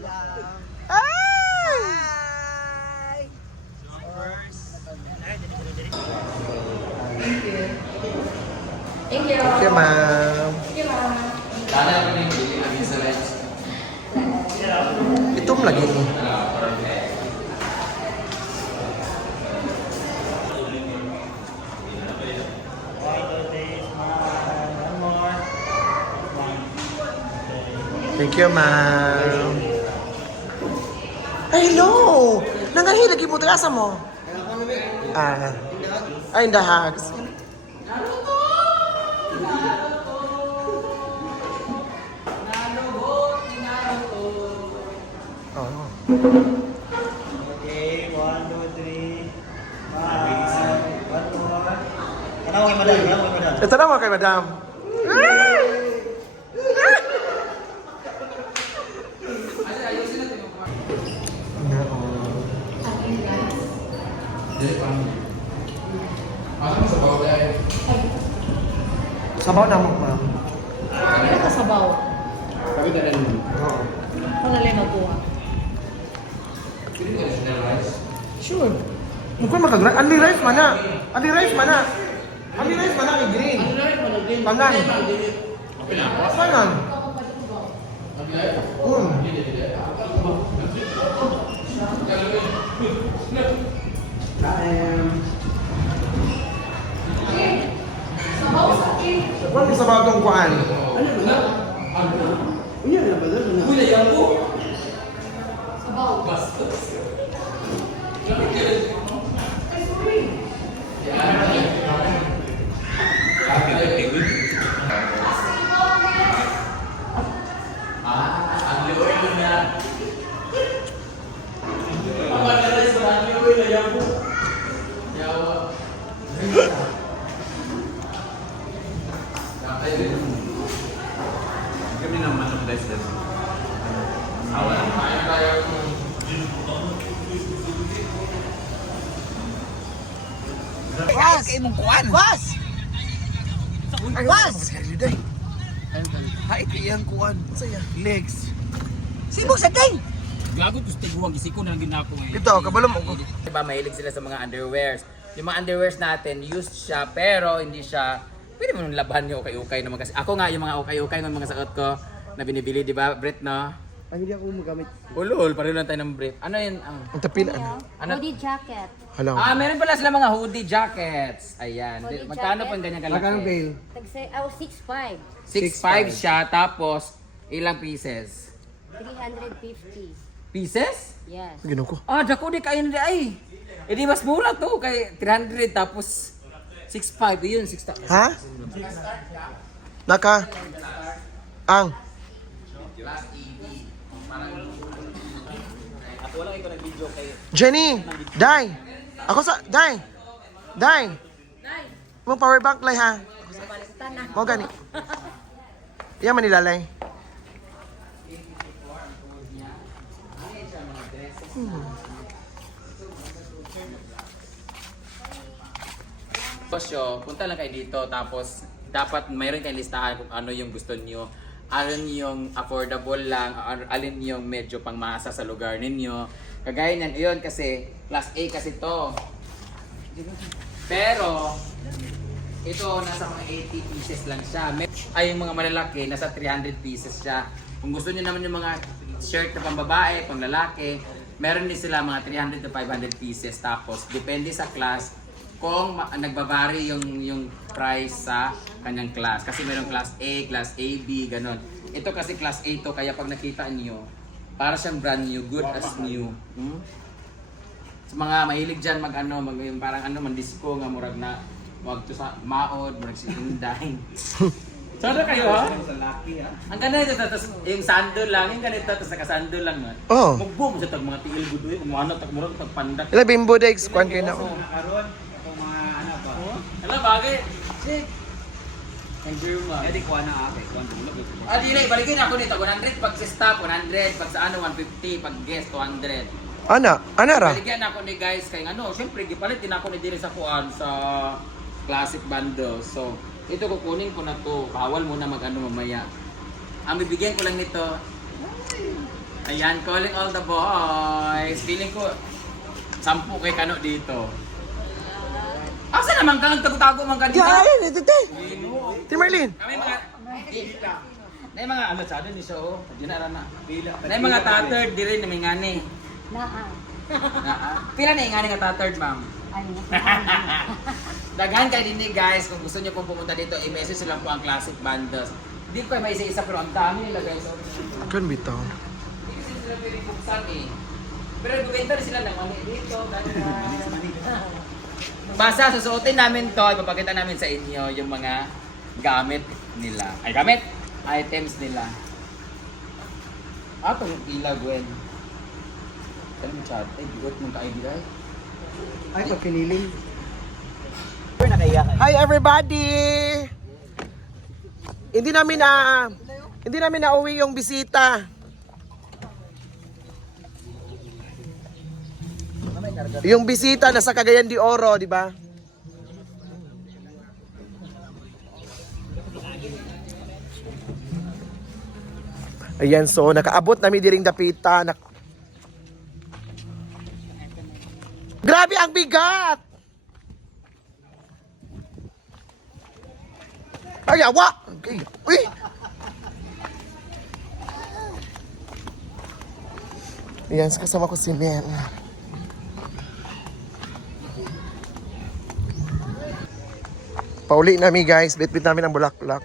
Ay! Thank you. Thank you, ma'am. Thank you, ma'am. Sana ako na yung bili lagi sa lens. Itom lagi ni. Thank you, ma'am. Ay, hello! Nangahi, lagi mo trasa mo. Ah. Ay, in the hugs. Oh. Okay, 1, 2, 3. One more. Tanaw kay madam, tanaw kay madam. Ito naman kay madam. Sabaw na mo, ma'am. Ano ka sabaw? Kami na rin mo. Oo. Pangalay magkuha. Pili ka national rice. Sure. Mukha makagray. Anli rice mana. Anli rice mana. Anli rice mana kay green. Pangan. Okay na. Pangan. Wala sa sabaw tong kuan. Kami naman ang best din. Awa na tayo. Was! Kay mong kuan. Was! Was! Hay kayang kuan. Saya. Legs. Sibog sa ting. Gago gusto tiguang gisiko na lang ginako eh. Dito, kabalo mo ko. Diba, mahilig sila sa mga underwears. Yung mga underwears natin, used siya, pero hindi siya, pwede mo nung laban yung ukay-ukay naman kasi. Ako nga, yung mga ukay-ukay ng mga sakot ko na binibili, di ba, Brett, no? Ay, hindi ako magamit. Ulol, pareho lang tayo ng brief. Ano yun? Ang tapil. Ano? Hoodie jacket. Hala. Meron pala sila mga hoodie jackets. Ayan. Hoodie Magkano jacket. po yung ganyan kalaki? Tagsay, 6'5". 6'5 siya, tapos ilang pieces? 350. Pieces? Yes. Ginaw ko. Dako di kayo na di ay. E di mas mura to, kay 300 tapos 6'5. Yun, 6'5. Ha? Naka? Ang? Jenny! Day! Ako sa... Day! Day! Mo power bank lay ha. Mo gani. Iya man nilalay. Negosyo, punta lang kayo dito tapos dapat mayroon kayong listahan kung ano yung gusto niyo. Alin yung affordable lang, alin yung medyo pangmasa sa lugar ninyo. Kagaya niyan, yun kasi class A kasi to. Pero ito nasa mga 80 pieces lang siya. Ay yung mga malalaki nasa 300 pieces siya. Kung gusto niyo naman yung mga shirt na pambabae, pang lalaki, meron din sila mga 300 to 500 pieces. Tapos depende sa class kung nagbabari yung price sa kanyang class. Kasi mayroong class A, class AB, ganon. Ito kasi class A to, kaya pag nakita niyo, para siyang brand new, good as new. Sa mga mahilig dyan yung parang mandisco nga murag na, wag to sa maod, murag si Inday. Sana kayo ha? Ang ganda nito, tapos yung sandal lang, yung ganito, tapos nakasandal lang. Oh. Magboom sa tag mga tiil budoy, umuano, tagmurag, tagpandak. Ila bimbo dex kwan kay na. Aron, itong mga ano ba? Hala, bagay. Shit. Thank you, ma. Pwede kuha na ate, kuha na ulog. Di na, ibalikin ako nito. 100 pag sa stop, 100. Pag sa 150. Pag guest, 200. Ana ra. Baligyan ako ni guys kay syempre gipalit din ako ni diri sa kuan sa classic bundle. So, ito kukunin ko na to. Bawal muna mamaya. Ang bibigyan ko lang nito Ayan, calling all the boys. Feeling ko, 10 kay Kano dito. Asa naman ka? Nagtago-tago man ka dito? Yan, ito te. Ti Marlene. Kami mga... Na mga ano sa ni show. Di na na. Na mga tattered di rin na may ngani. Naa. Pila na yung ngani nga tattered, ma'am? Ano? Daghan kayo din guys, kung gusto niyo pong pumunta dito, i-message lang po ang Classic Bandos. Hindi ko may isa-isa pero ang dami nila guys. Kan bitaw. Hindi kasi sila pwede buksan eh. Pero nagbibenta rin sila ng mani dito. Basta susuotin namin to, ipapakita namin sa inyo yung mga gamit nila. Ay gamit! Items nila. Ah, itong ilaw, Gwen. Ano mo chat? Ay, bigot mong ka-ID ay. Ay, pag kiniling. Pero nakaiyak ka. Hi everybody. Hindi namin nauwi yung bisita. Yung bisita nasa Cagayan de Oro, di ba? Ayan, so nakaabot namin diring dapita. Grabe ang bigat! Ay, awa! Okay. Uy! Ayan, kasama ko si Men. Pauli namin guys, bit-bit namin ang bulaklak.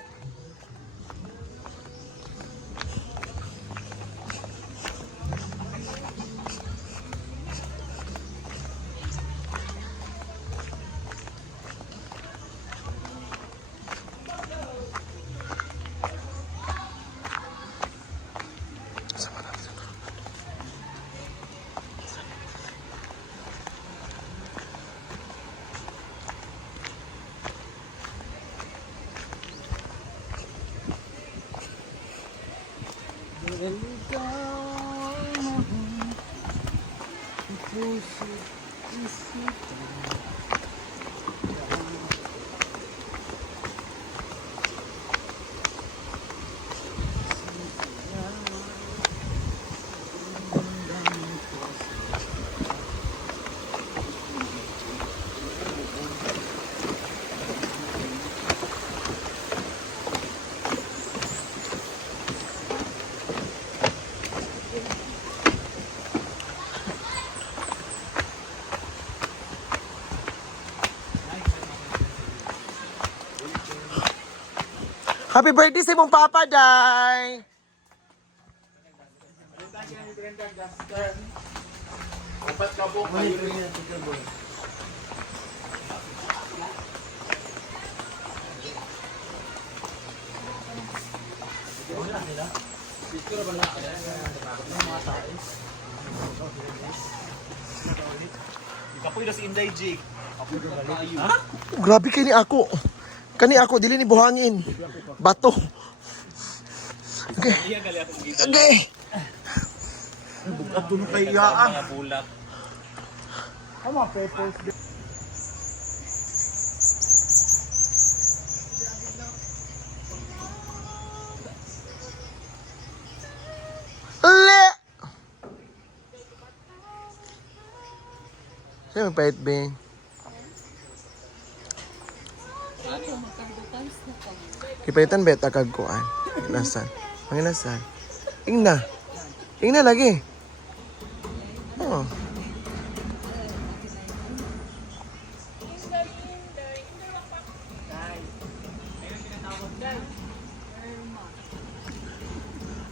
Happy birthday sa imong papa, Day! Kapoy na si Inday Jig. Grabe kini ako. Kani ako, dili ni buhangin. Bato. Okay. Okay. At doon kay Iyaan. Le! Sino pahit, Bing? Kipaitan bet akag kuan. Inasan. Panginasan. Ingna. Ingna lagi. Oh.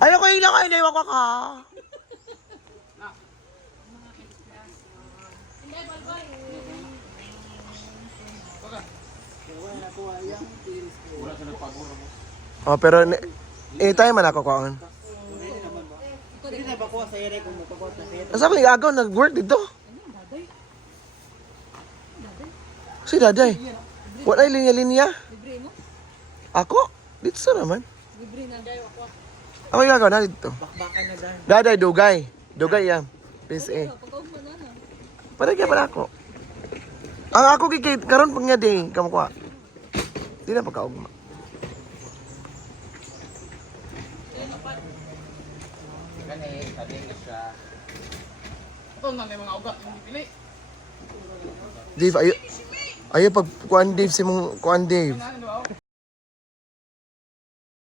Ayaw ko ingna ko, iniwan ko ka. Oh, pero anytime man ako kaon. Hindi na bakuha sa ere kung magpakuha sa ere. Asa ko agaw nag-work dito? Si Daday. Wala linya-linya. Ako? Dito sa naman. Ako yung agaw na dito. Bakbakan na dahil. Daday, Dugay. Dugay yan. PSA. Parang kaya pala ako. Ang ako kikit, karon pag nga din, kamukuha. Di na pagkaugma. tabi na siya. Ito na may mga ugat yung pili. Dave, ayo pag kuan Dave si mong kuan Dave. Ano ba?